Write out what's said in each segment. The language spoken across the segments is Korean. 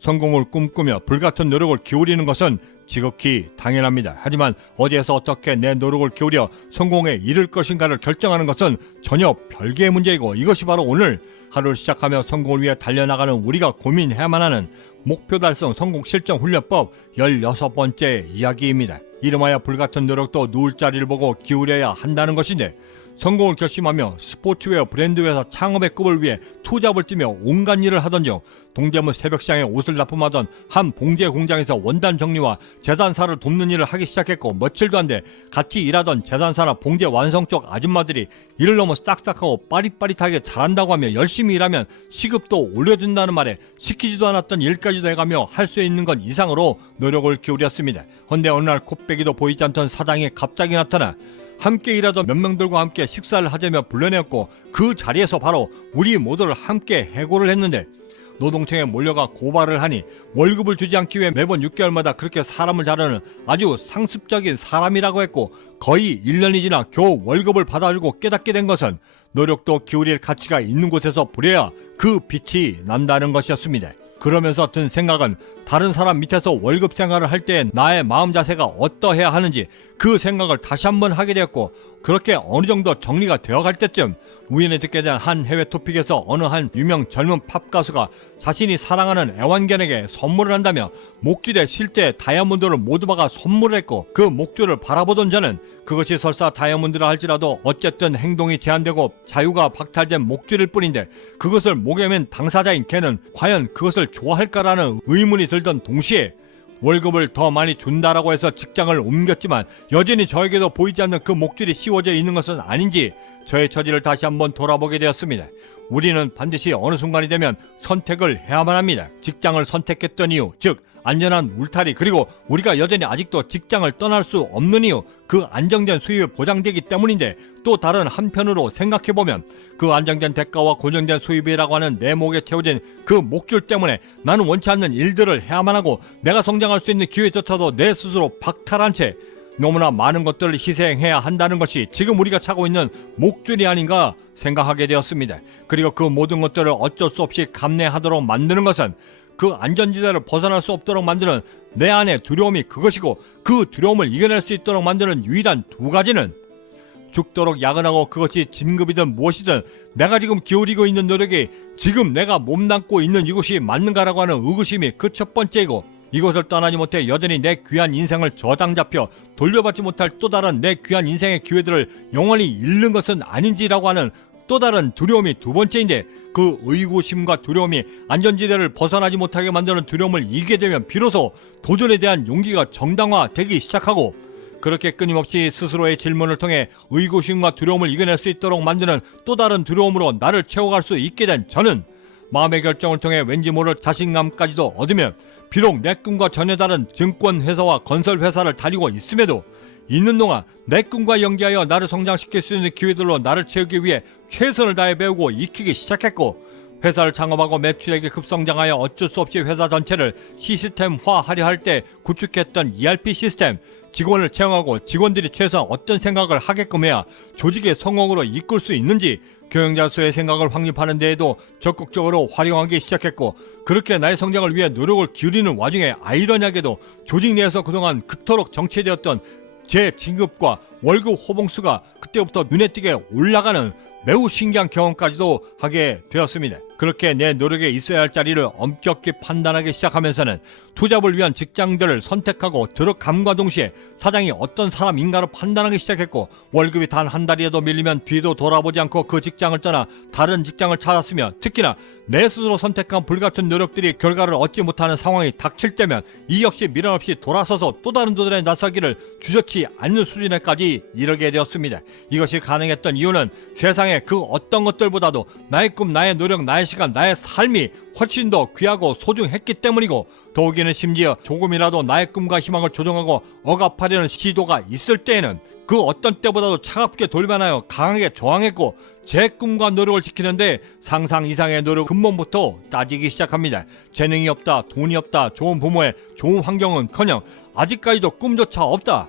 성공을 꿈꾸며 불같은 노력을 기울이는 것은 지극히 당연합니다. 하지만 어디에서 어떻게 내 노력을 기울여 성공에 이를 것인가를 결정하는 것은 전혀 별개의 문제이고, 이것이 바로 오늘 하루를 시작하며 성공을 위해 달려나가는 우리가 고민해야만 하는 목표 달성 성공 실전 훈련법 16번째 이야기입니다. 이름하여 불같은 노력도 누울 자리를 보고 기울여야 한다는 것인데, 성공을 결심하며 스포츠웨어 브랜드 회사 창업의 꿈을 위해 투잡을 뛰며 온갖 일을 하던 중 동대문 새벽시장에 옷을 납품하던 한 봉제 공장에서 원단 정리와 재단사를 돕는 일을 하기 시작했고, 며칠도 안 돼 같이 일하던 재단사나 봉제 완성 쪽 아줌마들이 일을 너무 싹싹하고 빠릿빠릿하게 잘한다고 하며 열심히 일하면 시급도 올려준다는 말에 시키지도 않았던 일까지도 해가며 할 수 있는 것 이상으로 노력을 기울였습니다. 헌데 어느 날 코빼기도 보이지 않던 사장이 갑자기 나타나 함께 일하던 몇 명들과 함께 식사를 하자며 불러내었고, 그 자리에서 바로 우리 모두를 함께 해고를 했는데, 노동청에 몰려가 고발을 하니 월급을 주지 않기 위해 매번 6개월마다 그렇게 사람을 자르는 아주 상습적인 사람이라고 했고, 거의 1년이 지나 겨우 월급을 받아들고 깨닫게 된 것은 노력도 기울일 가치가 있는 곳에서 부려야 그 빛이 난다는 것이었습니다. 그러면서 든 생각은 다른 사람 밑에서 월급 생활을 할 때 나의 마음 자세가 어떠해야 하는지 그 생각을 다시 한번 하게 되었고, 그렇게 어느 정도 정리가 되어갈 때쯤 우연히 듣게 된 한 해외 토픽에서 어느 한 유명 젊은 팝 가수가 자신이 사랑하는 애완견에게 선물을 한다며 목줄에 실제 다이아몬드를 모두 박아 선물을 했고, 그 목줄을 바라보던 저는 그것이 설사 다이아몬드라 할지라도 어쨌든 행동이 제한되고 자유가 박탈된 목줄일 뿐인데, 그것을 목에 맨 당사자인 걔는 과연 그것을 좋아할까라는 의문이 들던 동시에, 월급을 더 많이 준다라고 해서 직장을 옮겼지만 여전히 저에게도 보이지 않는 그 목줄이 씌워져 있는 것은 아닌지 저의 처지를 다시 한번 돌아보게 되었습니다. 우리는 반드시 어느 순간이 되면 선택을 해야만 합니다. 직장을 선택했던 이유, 즉 안전한 울타리, 그리고 우리가 여전히 아직도 직장을 떠날 수 없는 이유, 그 안정된 수입이 보장되기 때문인데, 또 다른 한편으로 생각해보면 그 안정된 대가와 고정된 수입이라고 하는 내 목에 채워진 그 목줄 때문에 나는 원치 않는 일들을 해야만 하고, 내가 성장할 수 있는 기회조차도 내 스스로 박탈한 채 너무나 많은 것들을 희생해야 한다는 것이 지금 우리가 차고 있는 목줄이 아닌가 생각하게 되었습니다. 그리고 그 모든 것들을 어쩔 수 없이 감내하도록 만드는 것은, 그 안전지대를 벗어날 수 없도록 만드는 내 안의 두려움이 그것이고, 그 두려움을 이겨낼 수 있도록 만드는 유일한 두 가지는 죽도록 야근하고 그것이 진급이든 무엇이든 내가 지금 기울이고 있는 노력이 지금 내가 몸담고 있는 이곳이 맞는가라고 하는 의구심이 그 첫 번째이고, 이곳을 떠나지 못해 여전히 내 귀한 인생을 저당 잡혀 돌려받지 못할 또 다른 내 귀한 인생의 기회들을 영원히 잃는 것은 아닌지라고 하는 또 다른 두려움이 두 번째인데, 그 의구심과 두려움이 안전지대를 벗어나지 못하게 만드는 두려움을 이기게 되면 비로소 도전에 대한 용기가 정당화되기 시작하고, 그렇게 끊임없이 스스로의 질문을 통해 의구심과 두려움을 이겨낼 수 있도록 만드는 또 다른 두려움으로 나를 채워갈 수 있게 된 저는 마음의 결정을 통해 왠지 모를 자신감까지도 얻으며, 비록 내 꿈과 전혀 다른 증권회사와 건설회사를 다니고 있음에도 있는 동안 내 꿈과 연계하여 나를 성장시킬 수 있는 기회들로 나를 채우기 위해 최선을 다해 배우고 익히기 시작했고, 회사를 창업하고 매출액이 급성장하여 어쩔 수 없이 회사 전체를 시스템화하려 할 때 구축했던 ERP 시스템, 직원을 채용하고 직원들이 최소한 어떤 생각을 하게끔 해야 조직의 성공으로 이끌 수 있는지 경영자 수의 생각을 확립하는 데에도 적극적으로 활용하기 시작했고, 그렇게 나의 성장을 위해 노력을 기울이는 와중에 아이러니하게도 조직 내에서 그동안 그토록 정체되었던 제 진급과 월급 호봉수가 그때부터 눈에 띄게 올라가는 매우 신기한 경험까지도 하게 되었습니다. 그렇게 내 노력에 있어야 할 자리를 엄격히 판단하기 시작하면서는 투잡을 위한 직장들을 선택하고 들어감과 동시에 사장이 어떤 사람인가를 판단하기 시작했고, 월급이 단 한 달이라도 밀리면 뒤도 돌아보지 않고 그 직장을 떠나 다른 직장을 찾았으며, 특히나 내 스스로 선택한 불같은 노력들이 결과를 얻지 못하는 상황이 닥칠 때면 이 역시 미련 없이 돌아서서 또 다른 도전에 나서기를 주저치 않는 수준에까지 이르게 되었습니다. 이것이 가능했던 이유는 세상의 그 어떤 것들보다도 나의 꿈, 나의 노력, 나의 시간, 나의 삶이 훨씬 더 귀하고 소중했기 때문이고, 더욱이는 심지어 조금이라도 나의 꿈과 희망을 조종하고 억압하려는 시도가 있을 때에는 그 어떤 때보다도 차갑게 돌변하여 강하게 저항했고, 제 꿈과 노력을 지키는데 상상 이상의 노력 근본부터 따지기 시작합니다. 재능이 없다, 돈이 없다, 좋은 부모의 좋은 환경은커녕 아직까지도 꿈조차 없다.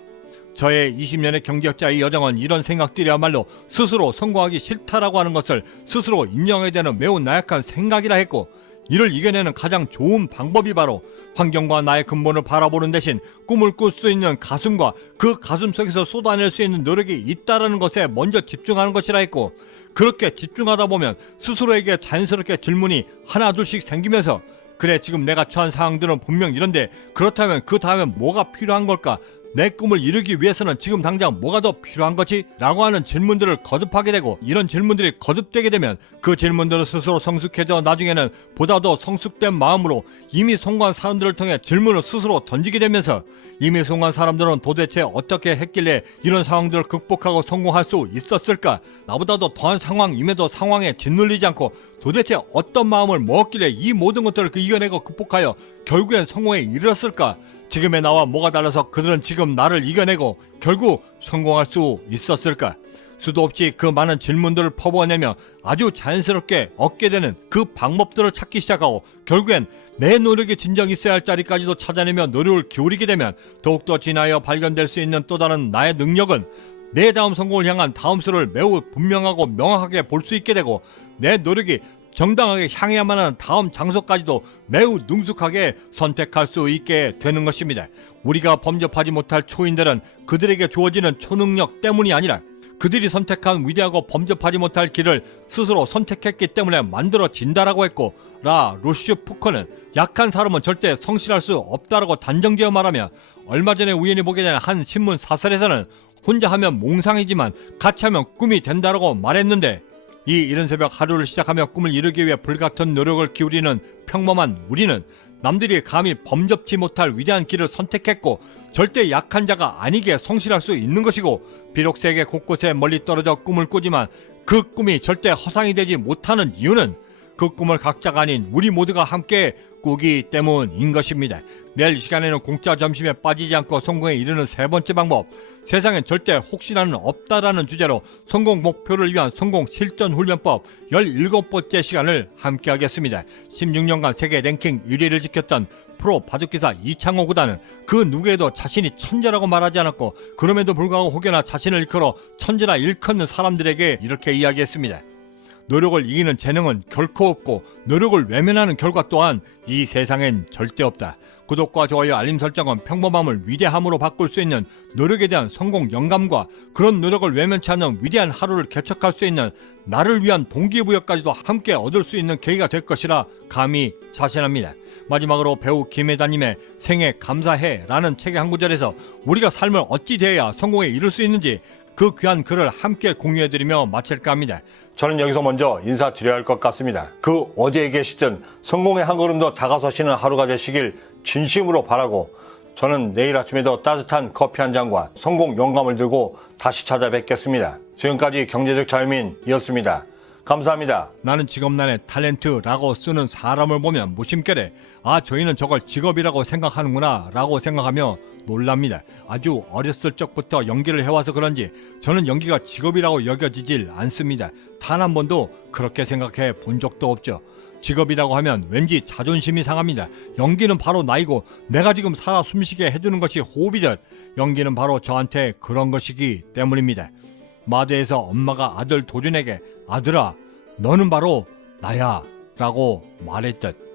저의 20년의 경제학자의 여정은 이런 생각들이야말로 스스로 성공하기 싫다라고 하는 것을 스스로 인정해야 되는 매우 나약한 생각이라 했고, 이를 이겨내는 가장 좋은 방법이 바로 환경과 나의 근본을 바라보는 대신 꿈을 꿀 수 있는 가슴과 그 가슴 속에서 쏟아낼 수 있는 노력이 있다는 것에 먼저 집중하는 것이라 했고, 그렇게 집중하다 보면 스스로에게 자연스럽게 질문이 하나 둘씩 생기면서 그래, 지금 내가 처한 상황들은 분명 이런데 그렇다면 그 다음엔 뭐가 필요한 걸까? 내 꿈을 이루기 위해서는 지금 당장 뭐가 더 필요한 거지? 라고 하는 질문들을 거듭하게 되고, 이런 질문들이 거듭되게 되면 그 질문들을 스스로 성숙해져 나중에는 보다 더 성숙된 마음으로 이미 성공한 사람들을 통해 질문을 스스로 던지게 되면서 이미 성공한 사람들은 도대체 어떻게 했길래 이런 상황들을 극복하고 성공할 수 있었을까? 나보다도 더한 상황임에도 상황에 짓눌리지 않고 도대체 어떤 마음을 먹었길래 이 모든 것들을 이겨내고 극복하여 결국엔 성공에 이르렀을까? 지금의 나와 뭐가 달라서 그들은 지금 나를 이겨내고 결국 성공할 수 있었을까? 수도 없이 그 많은 질문들을 퍼부어내며 아주 자연스럽게 얻게 되는 그 방법들을 찾기 시작하고, 결국엔 내 노력이 진정 있어야 할 자리까지도 찾아내며 노력을 기울이게 되면 더욱더 진하여 발견될 수 있는 또 다른 나의 능력은 내 다음 성공을 향한 다음 수를 매우 분명하고 명확하게 볼 수 있게 되고, 내 노력이 정당하게 향해야만 하는 다음 장소까지도 매우 능숙하게 선택할 수 있게 되는 것입니다. 우리가 범접하지 못할 초인들은 그들에게 주어지는 초능력 때문이 아니라 그들이 선택한 위대하고 범접하지 못할 길을 스스로 선택했기 때문에 만들어진다라고 했고, 라 루슈푸커는 약한 사람은 절대 성실할 수 없다라고 단정지어 말하며, 얼마 전에 우연히 보게 된 한 신문 사설에서는 혼자 하면 몽상이지만 같이 하면 꿈이 된다라고 말했는데, 이 이른 새벽 하루를 시작하며 꿈을 이루기 위해 불같은 노력을 기울이는 평범한 우리는 남들이 감히 범접치 못할 위대한 길을 선택했고, 절대 약한 자가 아니게 성실할 수 있는 것이고, 비록 세계 곳곳에 멀리 떨어져 꿈을 꾸지만 그 꿈이 절대 허상이 되지 못하는 이유는 그 꿈을 각자가 아닌 우리 모두가 함께 꾸기 때문인 것입니다. 내일 이 시간에는 공짜 점심에 빠지지 않고 성공에 이르는 세 번째 방법, 세상엔 절대 혹시나는 없다라는 주제로 성공 목표를 위한 성공 실전 훈련법 17번째 시간을 함께 하겠습니다. 16년간 세계 랭킹 1위를 지켰던 프로 바둑기사 이창호 구단은 그 누구에도 자신이 천재라고 말하지 않았고, 그럼에도 불구하고 혹여나 자신을 일컬어 천재라 일컫는 사람들에게 이렇게 이야기했습니다. 노력을 이기는 재능은 결코 없고 노력을 외면하는 결과 또한 이 세상엔 절대 없다. 구독과 좋아요, 알림 설정은 평범함을 위대함으로 바꿀 수 있는 노력에 대한 성공 영감과 그런 노력을 외면치 않는 위대한 하루를 개척할 수 있는 나를 위한 동기부여까지도 함께 얻을 수 있는 계기가 될 것이라 감히 자신합니다. 마지막으로 배우 김혜다님의 생애 감사해 라는 책의 한 구절에서 우리가 삶을 어찌 대해야 성공에 이를 수 있는지 그 귀한 글을 함께 공유해드리며 마칠까 합니다. 저는 여기서 먼저 인사드려야 할 것 같습니다. 그 어디에 계시든 성공의 한 걸음 더 다가서시는 하루가 되시길 진심으로 바라고, 저는 내일 아침에도 따뜻한 커피 한 잔과 성공 영감을 들고 다시 찾아뵙겠습니다. 지금까지 경제적 자유민이었습니다. 감사합니다. 나는 직업란에 탤런트라고 쓰는 사람을 보면 무심결에 저희는 저걸 직업이라고 생각하는구나 라고 생각하며 놀랍니다. 아주 어렸을 적부터 연기를 해와서 그런지 저는 연기가 직업이라고 여겨지질 않습니다. 단 한 번도 그렇게 생각해 본 적도 없죠. 직업이라고 하면 왠지 자존심이 상합니다. 연기는 바로 나이고 내가 지금 살아 숨쉬게 해주는 것이 호흡이듯 연기는 바로 저한테 그런 것이기 때문입니다. 마드에서 엄마가 아들 도준에게 아들아 너는 바로 나야 라고 말했듯